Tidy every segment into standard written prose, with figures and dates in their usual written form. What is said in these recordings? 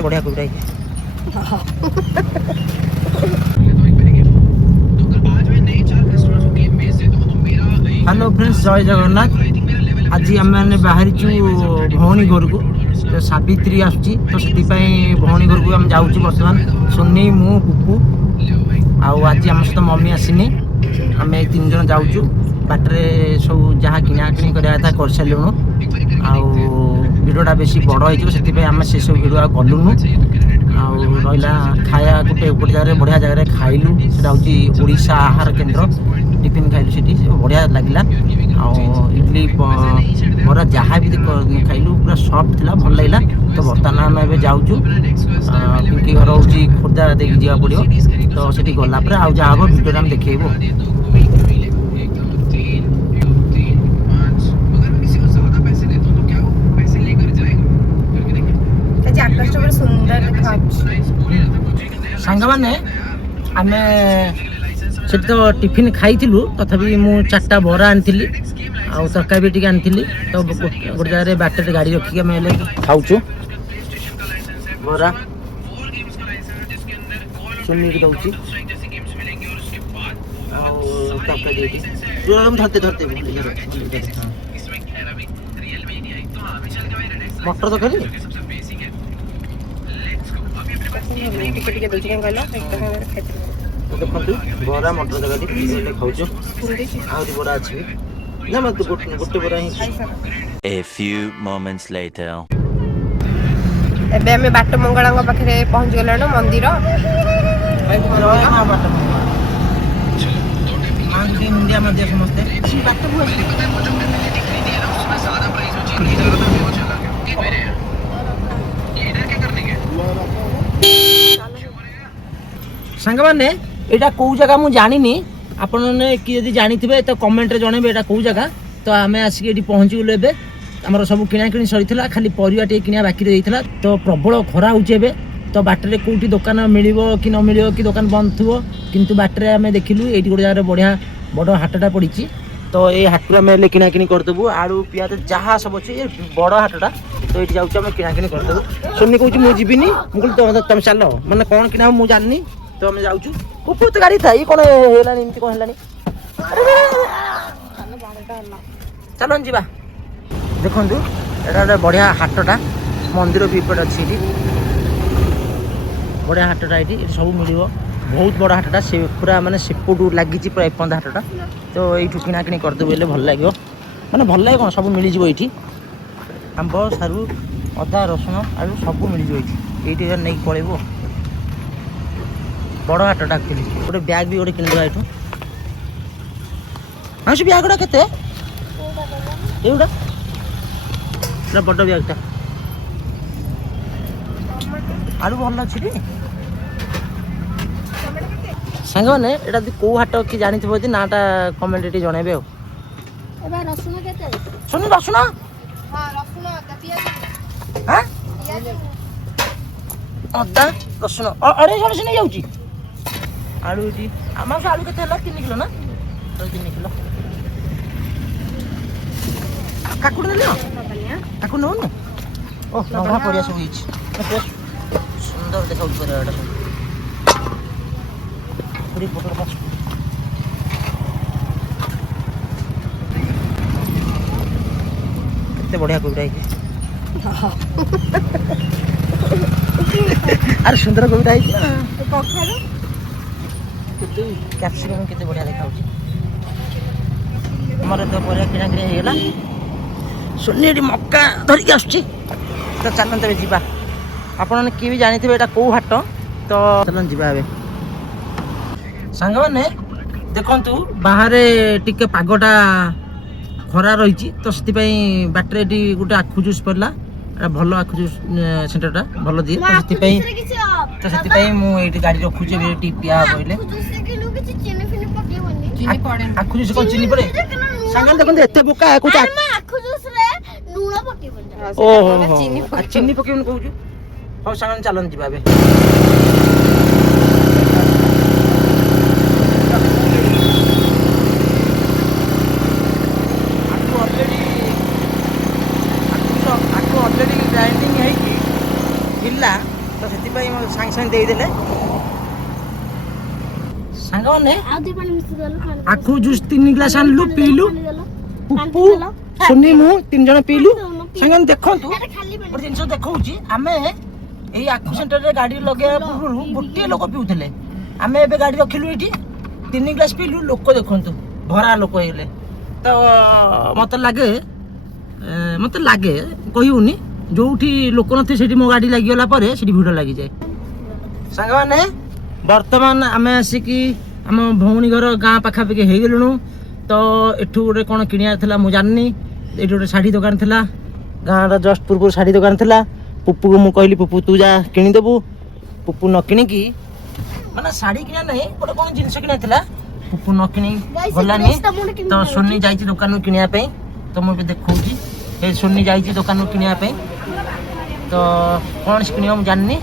କେତେ ବଢ଼ିଆ କୁକୁଡ଼ା ହେଇଛି। ହ୍ୟାଲୋ ଫ୍ରେଣ୍ଡସ୍, ଜୟ ଜଗନ୍ନାଥ। ଆଜି ଆମେମାନେ ବାହାରିଛୁ ଭଉଣୀ ଘରକୁ। ତ ସାବିତ୍ରୀ ଆସୁଛି, ତ ସେଥିପାଇଁ ଭଉଣୀ ଘରକୁ ଆମେ ଯାଉଛୁ ବର୍ତ୍ତମାନ। ସୁନି, ମୁଁ, ପୁପୁ ଆଉ ଆଜି ଆମ ସହିତ ମମି ଆସିନି। ଆମେ 3 ଜଣ ଯାଉଛୁ। ବାଟରେ ସବୁ ଯାହା କିଣାକିଣି କରିବା କଥା କରିସାରିଲୁଣୁ। ଆଉ ଭିଡ଼ିଓଟା ବେଶୀ ବଡ଼ ହେଇଯିବ, ସେଥିପାଇଁ ଆମେ ସେସବୁ ଭିଡ଼ିଓ ଆଉ କଲୁନୁ। ଆଉ ରହିଲା ଖାଇବା ଗୋଟେ ଜାଗାରେ ବଢ଼ିଆ ଜାଗାରେ ଖାଇଲୁ, ସେଇଟା ହେଉଛି ଓଡ଼ିଶା ଆହାର କେନ୍ଦ୍ର। ଟିଫିନ୍ ଖାଇଲୁ ସେଠି, ବଢ଼ିଆ ଲାଗିଲା। ଆଉ ଇଡଲି ବରା ଯାହା ବି ଖାଇଲୁ ପୁରା ସଫ୍ଟ ଥିଲା, ଭଲ ଲାଗିଲା। ତ ବର୍ତ୍ତମାନ ଆମେ ଏବେ ଯାଉଛୁ, ପିଙ୍କି ଘର ହେଉଛି ଖୋର୍ଦ୍ଧା ଦେଇକି ଯିବାକୁ ପଡ଼ିବ। ତ ସେଠି ଗଲା ପରେ ଆଉ ଯାହା ହେବ ଭିଡ଼ିଓରେ ଆମେ ଦେଖେଇବୁ। ସାଙ୍ଗମାନେ ଆମେ ସେଠି ତ ଟିଫିନ୍ ଖାଇଥିଲୁ, ତଥାପି ମୁଁ 4ଟା ବରା ଆଣିଥିଲି ଆଉ ତରକାରୀ ବି ଟିକେ ଆଣିଥିଲି। ତ ଗୋଟେ ଜାଗାରେ ବାଟରେ ଗାଡ଼ି ରଖିକି ଆମେ ହେଲେ ଖାଉଛୁ ବରା। ସୁନିକି ଦଉଛି ଆଉ ତରକାରୀ ଏଠି ଧରତେ ମଟର ତରକାରୀ ଟିକେ ଦଉଛି କଣ କହିଲ। ଦେଖନ୍ତୁ ବରା ମଟର ତରକାରୀ ଏଇଟା ଖାଉଛୁ, ଆହୁରି ବରା ଅଛି ନା ଗୋଟେ ବରା ହିଁ। A few moments later. ଏବେ ଆମେ ବାଟ ମଙ୍ଗଳାଙ୍କ ପାଖରେ ପହଞ୍ଚି ଗଲାଣି ମନ୍ଦିର। ମୁଣ୍ଡିଆ ମଧ୍ୟ ସମସ୍ତେ ସାଙ୍ଗମାନେ ଏଇଟା କୋଉ ଜାଗା ମୁଁ ଜାଣିନି। ଆପଣମାନେ କିଏ ଯଦି ଜାଣିଥିବେ ତ କମେଣ୍ଟରେ ଜଣେଇବେ ଏଇଟା କୋଉ ଜାଗା। ତ ଆମେ ଆସିକି ଏଠି ପହଞ୍ଚିଗଲୁ। ଏବେ ଆମର ସବୁ କିଣାକିଣି ସରିଥିଲା, ଖାଲି ପରିବା ଟିକେ କିଣିବା ବାକି ରହିଥିଲା। ତ ପ୍ରବଳ ଖରା ହେଉଛି ଏବେ। ତ ବାଟରେ କେଉଁଠି ଦୋକାନ ମିଳିବ କି ନ ମିଳିବ, କି ଦୋକାନ ବନ୍ଦ ଥିବ, କିନ୍ତୁ ବାଟରେ ଆମେ ଦେଖିଲୁ ଏଇଠି ଗୋଟେ ଜାଗାରେ ବଢ଼ିଆ ବଡ଼ ହାଟଟା ପଡ଼ିଛି। ତ ଏଇ ହାଟରୁ ଆମେ ହେଲେ କିଣାକିଣି କରିଦେବୁ। ଆଳୁ ପିଆଜ ଯାହା ସବୁ ଅଛି, ଏ ବଡ଼ ହାଟଟା। ତ ଏଇଠି ଯାଉଛି ଆମେ କିଣାକିଣି କରିଦେବୁ। ସୁନି କହୁଛି ମୁଁ ଯିବିନି, ମୁଁ କହିଲି ତମେ ଚାଲ, ମାନେ କ'ଣ କିଣା ହବ ମୁଁ ଜାଣିନି। ତ ଆମେ ଯାଉଛୁ। ପୁପୁ ତ ଗାଡ଼ି ଥାଇ କ'ଣ ହେଲାଣି, ଏମିତି କ'ଣ ହେଲାଣି, ଚାଲନ୍ତୁ ଯିବା। ଦେଖନ୍ତୁ ଏଇଟା ଗୋଟେ ବଢ଼ିଆ ହାଟଟା, ମନ୍ଦିର ବି ଏପଟେ ଅଛି। ଏଠି ବଢ଼ିଆ ହାଟଟା, ଏଠି ସବୁ ମିଳିବ। ବହୁତ ବଡ଼ ହାଟଟା, ସେ ପୁରା ମାନେ ସେପଟୁ ଲାଗିଛି ପୁରା ଏପର୍ଯ୍ୟନ୍ତ ହାଟଟା। ତ ଏଇଠୁ କିଣାକିଣି କରିଦେବୁ ହେଲେ ଭଲ ଲାଗିବ। ମାନେ ଭଲ ଲାଗେ କ'ଣ, ସବୁ ମିଳିଯିବ ଏଇଠି। ଆମ୍ବ, ସାରୁ, ଅଦା, ରସୁଣ, ଆଳୁ ସବୁ ମିଳିଯିବ ଏଇଠି। ଏଇଠି ନେଇକି ପଳେଇବୁ। ବଡ଼ ହାଟଟା ଆକ୍ଚୁଆଲି। ଗୋଟେ ବ୍ୟାଗ୍ ବି ଗୋଟେ କିଣିଦେବା ଏଇଠୁ। ହଁ ସେ ବ୍ୟାଗ୍ଟା କେତେ? ଏଇଗୁଡ଼ା ପୁରା ବଡ଼ ବ୍ୟାଗ୍ଟା। ଆଳୁ ଭଲ ଅଛି ଟି ସାଙ୍ଗମାନେ। ଏଇଟା ଯଦି କୋଉ ହାଟ କି ଜାଣିଥିବ ଯଦି ନାଁଟା କମେଣ୍ଟ ଟିକେ ଜଣେଇବେ। ଆଉ ରସୁଣ କେତେ? ଶୁଣି ରସୁଣ ଅଦା ରସୁଣ 250 ନେଇଯାଉଛି। ଆଳୁ ଏଠି ଆମର ଆଳୁ କେତେ ହେଲା? 3 କିଲୋ ନା? 3 କିଲୋ। କାକୁଡ଼ି ନେଲି ନା? କାକୁଡ଼ି ନେଉନି? ଓହ ନଙ୍ଗା ପରିବା ସବୁ ହେଇଛି। ସୁନ୍ଦର ଦେଖାଉଛି ପରିବାଟା ସବୁ। କେତେ ବଢ଼ିଆ କୁକୁଡ଼ା ହେଇଛି। ଆରେ ସୁନ୍ଦର କୁକୁଡ଼ା ହେଇଛି ନା। କଖାରୁ କ୍ୟାପ୍ସିକମ୍ କେତେ ବଢ଼ିଆ ଦେଖାଯାଉଛି। ଆମର ତ ପରିବା କିଣାକିଣି ହେଇଗଲା। ସୁନି ଏଠି ମକା ଧରିକି ଆସୁଛି। ତ ଚାଲନ୍ତୁ ଏବେ ଯିବା। ଆପଣମାନେ କିଏ ବି ଜାଣିଥିବେ ଏଇଟା କୋଉ ହାଟ, ତ ଚାଲନ୍ତୁ ଯିବା ଏବେ। ସାଙ୍ଗମାନେ ଦେଖନ୍ତୁ ବାହାରେ ଟିକେ ପାଗଟା ଖରା ରହିଛି, ତ ସେଥିପାଇଁ ବାଟରେ ଏଠି ଗୋଟେ ଆଖୁ ଜୁସ୍ ପଡ଼ିଲା। ଏଇଟା ଭଲ ଆଖୁ ଜୁସ୍ ସେଣ୍ଟରଟା ଭଲ ଦିଏ। ତ ସେଥିପାଇଁ ମୁଁ ଏଇଠି ଗାଡ଼ି ରଖୁଛି। ଏବେ ଏଠି ପିଆ ହବ ବୋଇଲେ। ଆଖୁ ଜୁସ୍ କ'ଣ ଚିନି ପଡ଼େ? ସାଙ୍ଗମାନେ ଦେଖନ୍ତୁ ଏତେ ବୋକା କହୁଛି ଓହୋ ଚିନି ପକେଇବନି କହୁଛୁ। ହଉ ସାଙ୍ଗମାନେ ଚାଲନ୍ତୁ ଯିବା ଏବେ। ଅଲରେଡ଼ି ଗ୍ରାଇଣ୍ଡିଙ୍ଗ ହେଇକି ଥିଲା, ତ ସେଥିପାଇଁ ମୋ ସାଙ୍ଗେ ସାଙ୍ଗେ ଦେଇଦେଲେ ସାଙ୍ଗମାନେ। ଆଖୁ ଜୁସ୍ 3 ଗ୍ଲାସ୍ ଆଣିଲୁ ପିଇଲୁ। ପୁପୁ ସୁନି ମୁଁ 3 ଜଣ ପିଇଲୁ। ସାଙ୍ଗମାନେ ଦେଖନ୍ତୁ ଗୋଟେ ଜିନିଷ ଦେଖଉଛି, ଆମେ ଏଇ ଆଖୁ ସେଣ୍ଟରରେ ଗାଡ଼ି ଲଗେଇବା ପୂର୍ବରୁ ଗୋଟିଏ ଲୋକ ପିଉଥିଲେ, ଆମେ ଏବେ ଗାଡ଼ି ରଖିଲୁ ଏଇଠି 3 ଗ୍ଲାସ୍ ପିଇଲୁ। ଲୋକ ଦେଖନ୍ତୁ ଭରା ଲୋକ ହେଇଗଲେ। ତ ମତେ ଲାଗେ କହିବୁନି, ଯୋଉଠି ଲୋକ ନଥିବେ ସେଠି ମୋ ଗାଡ଼ି ଲାଗିଗଲା ପରେ ସେଠି ଭିଡ଼ ଲାଗିଯାଏ। ସାଙ୍ଗମାନେ ବର୍ତ୍ତମାନ ଆମେ ଆସିକି ଆମ ଭଉଣୀ ଘର ଗାଁ ପାଖାପାଖି ହେଇଗଲୁଣୁ। ତ ଏଠୁ ଗୋଟେ କ'ଣ କିଣିବାର ଥିଲା ମୁଁ ଜାଣିନି। ଏଇଠି ଗୋଟେ ଶାଢ଼ୀ ଦୋକାନ ଥିଲା, ଗାଁର ଜଷ୍ଟ ପୂର୍ବରୁ ଶାଢ଼ୀ ଦୋକାନ ଥିଲା। ପୁପୁକୁ ମୁଁ କହିଲି ପୁପୁ ତୁ ଯା କିଣିଦେବୁ। ପୁପୁ ନ କିଣିକି, ମାନେ ଶାଢ଼ୀ କିଣା ନାହିଁ, ଗୋଟେ କ'ଣ ଜିନିଷ କିଣା ଥିଲା, ପୁପୁ ନ କିଣି ଗଲାନି। ତ ସୁନି ଯାଇଛି ଦୋକାନରୁ କିଣିବା ପାଇଁ। ତ ମୁଁ ଏବେ ଦେଖଉଛି ଏ ସୁନି ଯାଇଛି ଦୋକାନରୁ କିଣିବା ପାଇଁ। ତ କ'ଣ ସେ କିଣିବ ମୁଁ ଜାଣିନି।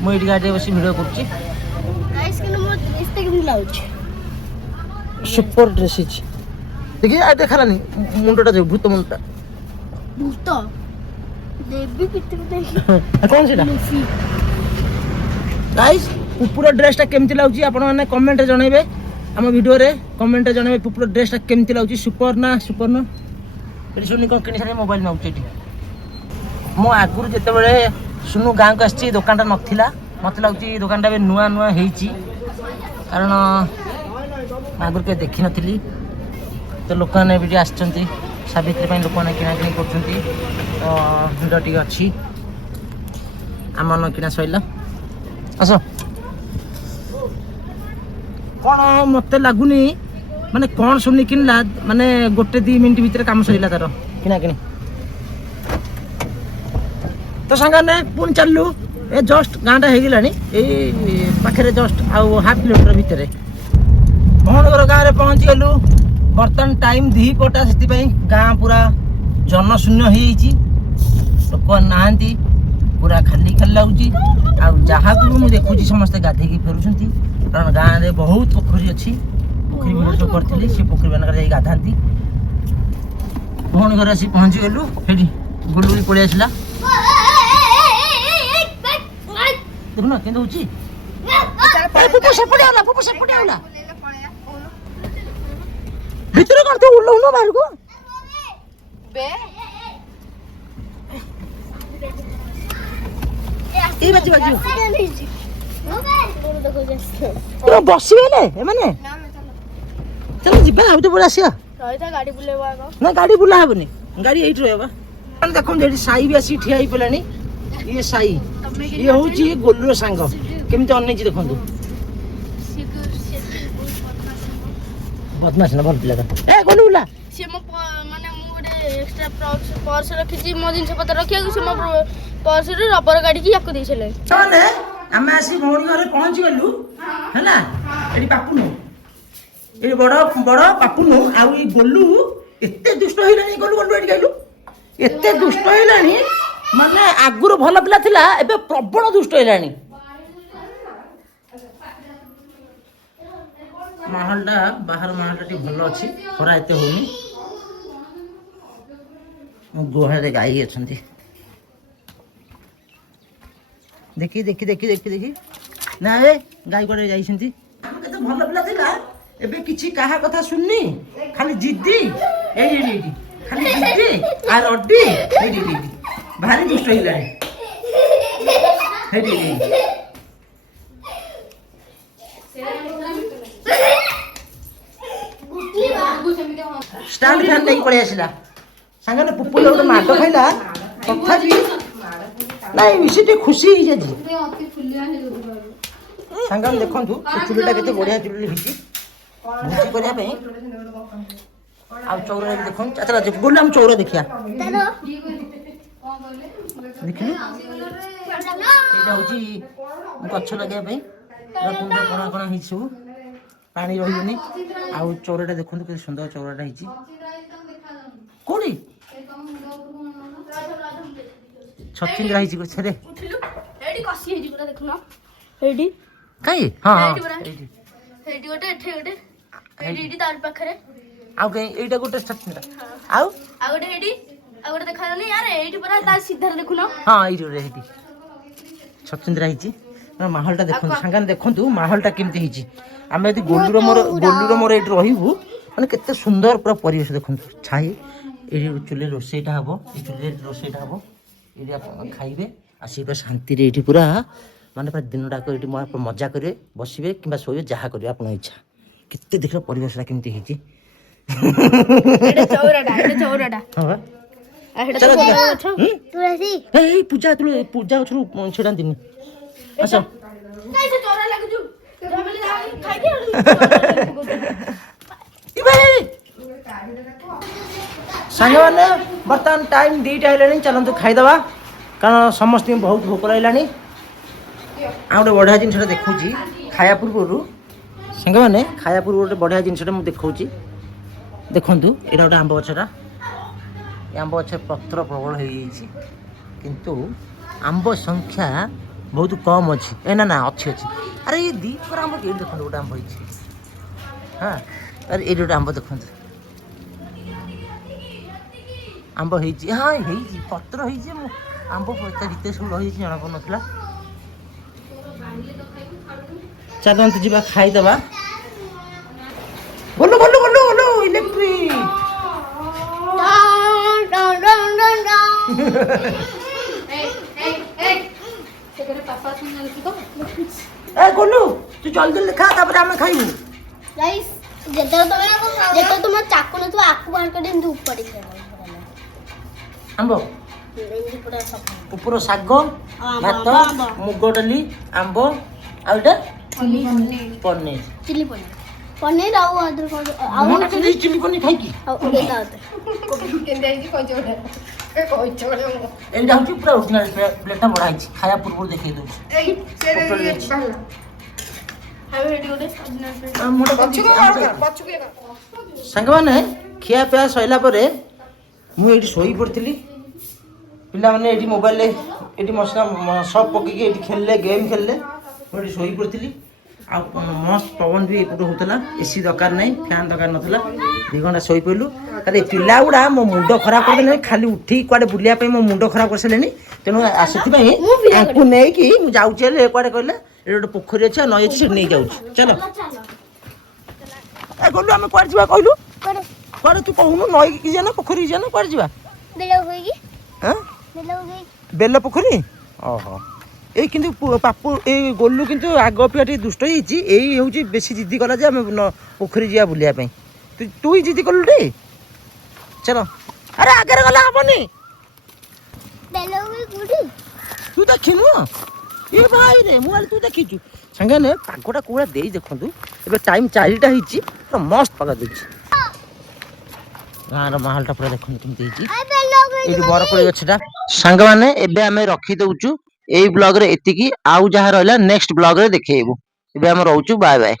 ମୁଁ ଏଇଠି ଗାଡ଼ିରେ ବସି ଭିଡ଼ିଓ କରୁଛି। ସୁପର ଡ୍ରେସ୍ ହେଇଛି ଦେଖି, ଦେଖାଲାନି ମୁଣ୍ଡଟା ଯାଉ ଭୂତ ମୁଣ୍ଡଟା। କ'ଣ ସେଟା ଗାଇସ୍? ପୁପୁର ଡ୍ରେସ୍ଟା କେମିତି ଲାଗୁଛି ଆପଣମାନେ କମେଣ୍ଟରେ ଜଣାଇବେ। ଆମ ଭିଡ଼ିଓରେ କମେଣ୍ଟରେ ଜଣାଇବେ ପୁପୁର ଡ୍ରେସ୍ଟା କେମିତି ଲାଗୁଛି। ସୁପର ନା ଏଠି ସୁନି କ'ଣ କିଣି ସାରି ମୋବାଇଲ୍ ନେଉଛି ଏଠି। ମୁଁ ଆଗରୁ ଯେତେବେଳେ ସୁନୁ ଗାଁକୁ ଆସିଛି ଦୋକାନଟା ନଥିଲା। ମୋତେ ଲାଗୁଛି ଦୋକାନଟା ଏବେ ନୂଆ ହେଇଛି, କାରଣ ଆଗରୁ କେବେ ଦେଖିନଥିଲି। ତ ଲୋକମାନେ ବି ଆସିଛନ୍ତି ସାବିତ୍ରୀ ପାଇଁ, ଲୋକମାନେ କିଣାକିଣି କରୁଛନ୍ତି। ତ ଭିଡ଼ ଟିକେ ଅଛି, ଆମ କିଣା ସରିଲା। ଆସ। କ'ଣ ମୋତେ ଲାଗୁନି ମାନେ କ'ଣ ସୁନି କିଣିଲା ମାନେ 1-2 ମିନିଟ୍ ଭିତରେ କାମ ସରିଲା ତାର କିଣାକିଣି। ତ ସାଙ୍ଗମାନେ ପୁଣି ଚାଲିଲୁ। ଏ ଜଷ୍ଟ ଗାଁଟା ହେଇଗଲାଣି, ଏଇ ପାଖରେ ଜଷ୍ଟ ଆଉ ହାଫ୍ କିଲୋମିଟର ଭିତରେ ଭଉଣୀ ଘର ଗାଁରେ ପହଞ୍ଚିଗଲୁ। ବର୍ତ୍ତମାନ ଟାଇମ୍ 2ଟା, ସେଥିପାଇଁ ଗାଁ ପୁରା ଜନଶୂନ୍ୟ ହେଇଯାଇଛି, ଲୋକ ନାହାନ୍ତି, ପୁରା ଖାଲି ଲାଗୁଛି। ଆଉ ଯାହାକୁ ମୁଁ ଦେଖୁଛି ସମସ୍ତେ ଗାଧେଇକି ଫେରୁଛନ୍ତି, କାରଣ ଗାଁରେ ବହୁତ ପୋଖରୀ ଅଛି। ପୋଖରୀ ଭିଡ଼ିଓ ସବୁ କରିଥିଲି, ସେ ପୋଖରୀ ମାନଙ୍କରେ ଯାଇ ଗାଧାନ୍ତି। ଭଉଣୀ ଘରେ ଆସି ପହଞ୍ଚିଗଲୁ। ସେଇଠି ଗୁଲୁ ବି ପଳେଇ ଆସିଲା। ଦେଖୁନ କେମିତି ହଉଛି। ଭିତରେ କ'ଣ ତୁ ଓହ୍ଲଉନ ବାହାରକୁ? ବସିଗଲେ ଏମାନେ। ଚାଲ ଯିବା, ଆଉ ଟିକେ ପରେ ଆସିବା। ନା ଗାଡ଼ି ବୁଲା ହବନି, ଗାଡ଼ି ଏଇଠି ରହିବା। ଦେଖନ୍ତୁ ଏଠି ସାଇ ବି ଆସିକି ଠିଆ ହେଇପଡ଼ିଲାଣି। ଇଏ ସାଇ, ଇଏ ହଉଛି ଗୋଲୁର ସାଙ୍ଗ। କେମିତି ଅନେଇଛି ଦେଖନ୍ତୁ। ବଦମାସ ନା ଭଲ ପିଲାଟା। ଏ ଗୋଲୁ ବୁଲା। ମାନେ ମୁଁ ଗୋଟେ ଏକ୍ସଟ୍ରା ପର୍ସ ରଖିଛି ମୋ ଜିନିଷ ପତ୍ର ରଖିବାକୁ, ସେ ମୋ ପର୍ସରୁ ରବର କାଢିକି ୟାକୁ ଦେଇଥିଲେ। ଆମେ ଆସି ଭଉଣୀ ଘରେ ପହଞ୍ଚି ଗଲୁ ହେଲା। ଏଠି ପାପୁନୁ, ଏଇ ବଡ ପାପୁନୁ ଆଉ ଏଇ ଗୋଲୁ ଏତେ ଦୁଷ୍ଟ ହେଇଲାଣି। ଗୋଲୁ ଏଠି ଗାଇଲୁ ଏତେ ଦୁଷ୍ଟ ହେଇଲାଣି, ମାନେ ଆଗରୁ ଭଲ ପିଲା ଥିଲା, ଏବେ ପ୍ରବଳ ଦୁଷ୍ଟ ହେଇଲାଣି। ମାହଲଟା ବାହାର ମାହଲଟା ଟିକେ ଭଲ ଅଛି, ଖରା ଏତେ ହଉନି। ଗୁହାଳରେ ଗାଈ ଅଛନ୍ତି। ଦେଖି ନା ଏ ଗାଈ କୁଆଡ଼େ ଯାଇଛନ୍ତି। କେତେ ଭଲ ପିଲା ଥିଲା, ଏବେ କିଛି କାହା କଥା ଶୁଣୁନି, ଖାଲି ଜିଦ୍ଦି। ଏଇଠି ଖାଲି ଜିଦ୍ଦି ଆଉ ରଡି। ଏଇଠି ଭାରି ଦୁଷ୍ଟ ହେଇଗଲାଣି। ହେଇଠି ଷ୍ଟାଣ୍ଡ ଫ୍ୟାନ୍ ନେଇକି ପଳେଇ ଆସିଲା। ସାଙ୍ଗରେ ପୁପୁଲ ଗୋଟେ ମାଡ଼ ଖାଇଲା, ତଥାପି ନାଇଁ ସେ ଟିକେ ଖୁସି ହେଇଯାଇଛି। ସାଙ୍ଗମାନେ ଦେଖନ୍ତୁ ଏ ଚୁଲିଟା କେତେ ବଢ଼ିଆ ଚୁଲି ହେଇଛି ଭୋଜି କରିବା ପାଇଁ। ଆଉ ଚଉରା ବି ଦେଖନ୍ତୁ। ଆଚ୍ଛା ଗୋଲୁ ଆମେ ଚଉରା ଦେଖିବା। ଦେଖିଲୁ ଏଇଟା ହଉଛି ଗଛ ଲଗେଇବା ପାଇଁ, କଣା ହେଇଛି ସବୁ, ପାଣି ରହିବନି। ଆଉ ଚଉରାଟା ଦେଖନ୍ତୁ କେତେ ସୁନ୍ଦର ଚଉରାଟା ହେଇଛି। କୋଉଠି ଛଚିନ୍ଦ୍ରା ହେଇଛି ଗଛରେ। କାଇଁ ହଁ ସେଇଠି ଗୋଟେ, ଏଠି ଗୋଟେ, ଏଇଠି ତାରି ପାଖରେ। ଆଉ କାଇଁ ଏଇଟା ଗୋଟେ ଛଚିନ୍ଦ୍ରା। ଆଉ ଗୋଟେ ହେଇଠି, ଆଉ ଗୋଟେ ଦେଖାଯାଉନି ୟାର, ଏଇଠି ପୁରା ତା ସିଧାରେ ଦେଖୁନ। ହଁ ଏଇଠି ଗୋଟେ ହେଇଠି ଛଚିନ୍ଦ୍ରା ହେଇଛି। ମାହୋଲଟା ଦେଖନ୍ତୁ ସାଙ୍ଗମାନେ, ଦେଖନ୍ତୁ ମାହୋଲଟା କେମିତି ହେଇଛି। ଆମେ ଯଦି ଗୋଲୁର ମୋର ଏଇଠି ରହିବୁ ମାନେ କେତେ ସୁନ୍ଦର ପୁରା ପରିବେଶ ଦେଖନ୍ତୁ। ଛାଇ ଏଇଠି ଚୁଲିରେ ରୋଷେଇଟା ହେବ, ଏଇ ଚୁଲିରେ ରୋଷେଇଟା ହେବ, ଏଇଠି ଆପଣ ଖାଇବେ ଆସିବେ ଶାନ୍ତିରେ। ଏଇଠି ପୁରା ମାନେ ପୁରା ଦିନଟାକ ଏଇଠି ମଜା କରିବେ, ବସିବେ କିମ୍ବା ଶୋଇବେ, ଯାହା କରିବେ ଆପଣଙ୍କ ଇଚ୍ଛା। କେତେ ଦେଖିବ ପରିବେଶଟା କେମିତି ହେଇଛି। ଏଇଟା ଚଉରାଟା ହଁ ବା। ଏଇଟା ଚାଲ ଯିବା। ଗଛ ଏଇ ପୂଜା ଗଛରୁ ଛିଡ଼ାନ୍ତିନି। ଆସ ନାଇଁ ସେ ଚଉରା ଲାଗୁଛୁ ଖାଇକି ସାଙ୍ଗମାନେ ବର୍ତ୍ତମାନ ଟାଇମ୍ 2ଟା ହେଲାଣି, ଚାଲନ୍ତୁ ଖାଇଦେବା କାରଣ ସମସ୍ତଙ୍କୁ ବହୁତ ଭୋକ ଲାଗିଲାଣି। ଆଉ ଗୋଟେ ବଢ଼ିଆ ଜିନିଷଟା ଦେଖାଉଛି ଖାଇବା ପୂର୍ବରୁ। ସାଙ୍ଗମାନେ ଖାଇବା ପୂର୍ବରୁ ଗୋଟେ ବଢ଼ିଆ ଜିନିଷଟା ମୁଁ ଦେଖାଉଛି, ଦେଖନ୍ତୁ। ଏଇଟା ଗୋଟେ ଆମ୍ବ ଗଛଟା, ଏ ଆମ୍ବ ଗଛ ପତ୍ର ପ୍ରବଳ ହେଇଯାଇଛି କିନ୍ତୁ ଆମ୍ବ ସଂଖ୍ୟା ବହୁତ କମ୍ ଅଛି। ନା ଅଛି। ଆରେ ଏଇ ଦୁଇ ପ୍ରକାର ଆମ୍ବ ଏଇଠି ଦେଖନ୍ତୁ, ଗୋଟେ ଆମ୍ବ ହେଇଛି। ହଁ ଆରେ ଏଇଠି ଗୋଟେ ଆମ୍ବ ଦେଖନ୍ତୁ, ଆମ୍ବ ହେଇଛି। ହଁ ହେଇଛି, ପତ୍ର ହେଇଛି। ମୁଁ ଆମ୍ବ ତା ଭିତରେ ସବୁ ରହିଯାଇଛି, ଜଣାପଡ଼ୁନଥିଲା। ଚାଲନ୍ତୁ ଯିବା ଖାଇଦେବା। ବୋଲ ଇଲେକ୍ଟ୍ରିକ୍। ଏ ଗୋଲୁ ତୁ ଜଲ୍ଦି ଖା, ତାପରେ ଆମେ ଖାଇବୁ। ଯେତେବେଳେ ତମର ଚାକୁ ନଥିବ ଆକୁ ବାହାର କରି ଏମିତି ଉପରେ ଆମ୍ବ ଉପର ଶାଗ, ଭାତ, ମୁଗ ଡାଲି, ଆମ୍ବ, ଆଉ ଏଇଟା ପନିର, ଚିଲି ପନିର ଆଉ ଚିଲି ପନିର ଖାଇକି ଏଇଟା ହଉଛି ପୁରା ଅରିଜିନାଲ ପ୍ଲେଟଟା ବଢ଼ା ହେଇଛି। ଖାଇବା ପୂର୍ବରୁ ଦେଖେଇ ଦଉଛି। ସାଙ୍ଗମାନେ ଖିଆ ପିଆ ସରିଲା ପରେ ମୁଁ ଏଇଠି ଶୋଇ ପଡ଼ିଥିଲି। ପିଲାମାନେ ଏଇଠି ମୋବାଇଲରେ ଏଇଠି ମସଲା ସବ୍ ପକେଇକି ଏଇଠି ଖେଳିଲେ, ଗେମ୍ ଖେଳିଲେ। ମୁଁ ଏଇଠି ଶୋଇ ପଡ଼ିଥିଲି। ଆଉ ମସ୍ତ ପବନ ବି ଏପଟୁ ହେଉଥିଲା। ଏସି ଦରକାର ନାହିଁ, ଫ୍ୟାନ୍ ଦରକାର ନଥିଲା। 2 ଘଣ୍ଟା ଶୋଇପଡ଼ିଲୁ। ତାହେଲେ ଏ ପିଲା ଗୁଡ଼ା ମୋ ମୁଣ୍ଡ ଖରାପ କରିଦେଲେଣି, ଖାଲି ଉଠିକି କୁଆଡ଼େ ବୁଲିବା ପାଇଁ ମୋ ମୁଣ୍ଡ ଖରାପ କରିସାରିଲେଣି। ତେଣୁ ସେଥିପାଇଁ ଆଙ୍କୁ ନେଇକି ମୁଁ ଯାଉଛି ହେଲେ କୁଆଡ଼େ କହିଲେ, ଏଠି ଗୋଟେ ପୋଖରୀ ଅଛି ଆଉ ନଈ ଅଛି, ସେଠି ନେଇକି ଯାଉଛି। ଚାଲ ଏ ଗଲୁ ଆମେ କୁଆଡ଼େ ଯିବା କହିଲୁ? କୁଆଡ଼େ ତୁ କହୁନୁ? ନଈକି ଯିବା ନା ପୋଖରୀକି ଯିବା ନା କୁଆଡ଼େ ଯିବା? ବେଲ ପୋଖରୀ। ଓହୋ। ଏଇ କିନ୍ତୁ ପାପୁ ଏଇ ଗୋଲୁ କିନ୍ତୁ ଆଗ ଅପେକ୍ଷା ଟିକେ ଦୁଷ୍ଟ ହେଇଛି। ଏଇ ହେଉଛି ବେଶୀ ଜିଦି କଲା ଯେ ଆମେ ପୋଖରୀ ଯିବା ବୁଲିବା ପାଇଁ। ତୁ ହିଁ ଜିଦି କଲୁ ଟି। ଚାଲ। ଆରେ ଆଗରେ ଗଲେ ହବନି, ତୁ ଦେଖିନୁ? ଏ ଭାଇରେ ମୁଁ ତୁ ଦେଖିଛୁ। ସାଙ୍ଗମାନେ ପାଗଟା କୋଉଟା ଦେଇ ଦେଖନ୍ତୁ। ଏବେ ଟାଇମ୍ 4ଟା ହେଇଛି, ପୁରା ମସ୍ତ ପାଗ ଦେଇଛି। ଗାଁର ମାହୋଲଟା ପୁରା ଦେଖନ୍ତୁ କେମିତି ହେଇଛି। ଏଇଠି ବରକୋଳି ଗଛଟା। ସାଙ୍ଗମାନେ ଏବେ ଆମେ ରଖିଦଉଛୁ ଏଇ ବ୍ଲଗରେ ଏତିକି। ଆଉ ଯାହା ରହିଲା ନେକ୍ସଟ ବ୍ଲଗରେ ଦେଖେଇବୁ। ଏବେ ଆମେ ରହୁଛୁ, ବାଏ ବାଏ।